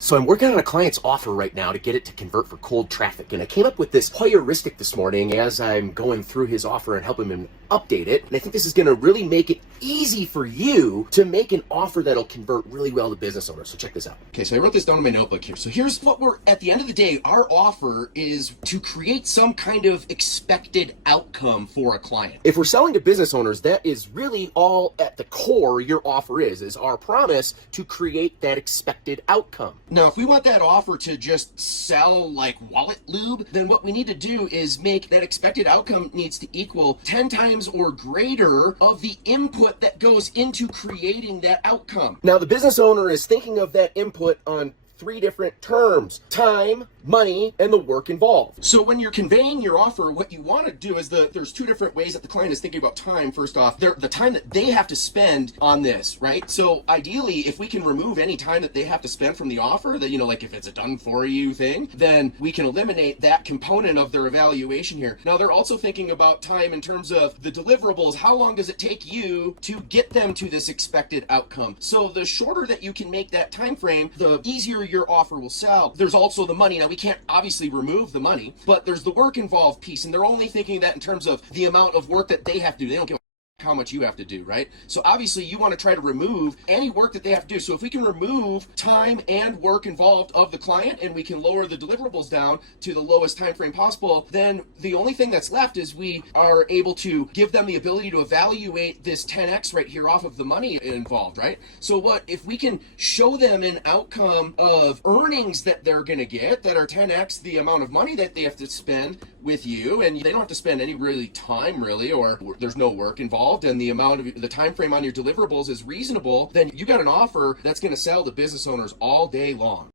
So I'm working on a client's offer right now to get it to convert for cold traffic. And I came up with this heuristic this morning as I'm going through his offer and helping him update it. And I think this is going to really make it easy for you to make an offer that'll convert really well to business owners. So check this out. Okay, so I wrote this down in my notebook here. So here's what at the end of the day, our offer is to create some kind of expected outcome for a client. If we're selling to business owners, that is really all at the core your offer is our promise to create that expected outcome. Now, if we want that offer to just sell like wallet lube, then what we need to do is make that expected outcome needs to equal 10 times or greater of the input that goes into creating that outcome. Now, the business owner is thinking of that input on three different terms: time, money, and the work involved. So when you're conveying your offer, what you want to do is there's two different ways that the client is thinking about time. First off, the time that they have to spend on this, right? So ideally, if we can remove any time that they have to spend from the offer, that, like if it's a done for you thing, then we can eliminate that component of their evaluation here. Now, they're also thinking about time in terms of the deliverables. How long does it take you to get them to this expected outcome? So the shorter that you can make that time frame, the easier your offer will sell. There's also the money. Now, we can't obviously remove the money, but there's the work involved piece, and they're only thinking that in terms of the amount of work that they have to do. They don't give how much you have to do, right? So obviously you want to try to remove any work that they have to do. So if we can remove time and work involved of the client, and we can lower the deliverables down to the lowest time frame possible, then the only thing that's left is we are able to give them the ability to evaluate this 10x right here off of the money involved, right? So what if we can show them an outcome of earnings that they're going to get that are 10x the amount of money that they have to spend with you, and they don't have to spend any really time really, or there's no work involved, and the amount of the time frame on your deliverables is reasonable, then you got an offer that's going to sell to business owners all day long.